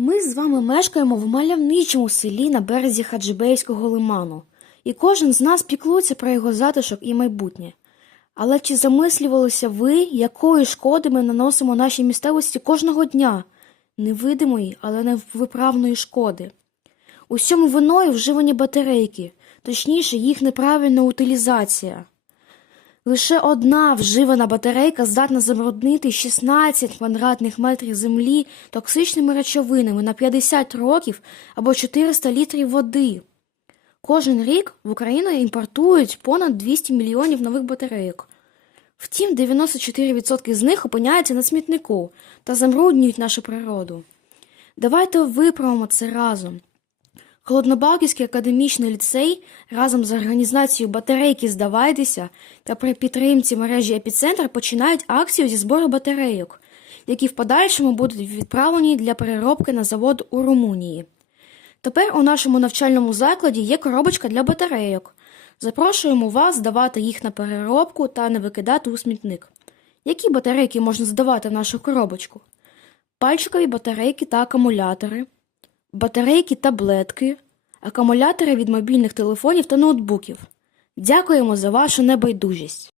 Ми з вами мешкаємо в мальовничому селі на березі Хаджибейського лиману, і кожен з нас піклується про його затишок і майбутнє. Але чи замислювалися ви, якої шкоди ми наносимо нашій місцевості кожного дня? Невидимої, але невиправної шкоди. Усьому виною вживані батарейки, точніше, їх неправильна утилізація. Лише одна вживана батарейка здатна забруднити 16 квадратних метрів землі токсичними речовинами на 50 років або 400 літрів води. Кожен рік в Україну імпортують понад 200 мільйонів нових батарейок. Втім, 94% з них опиняються на смітнику та забруднюють нашу природу. Давайте виправимо це разом. Холоднобалківський академічний ліцей разом з організацією Батарейки здавайтеся та при підтримці мережі Епіцентр починають акцію зі збору батарейок, які в подальшому будуть відправлені для переробки на завод у Румунії. Тепер у нашому навчальному закладі є коробочка для батарейок. Запрошуємо вас здавати їх на переробку та не викидати у смітник. Які батарейки можна здавати в нашу коробочку? Пальчикові батарейки та акумулятори, батарейки таблетки, акумулятори від мобільних телефонів та ноутбуків. Дякуємо за вашу небайдужість.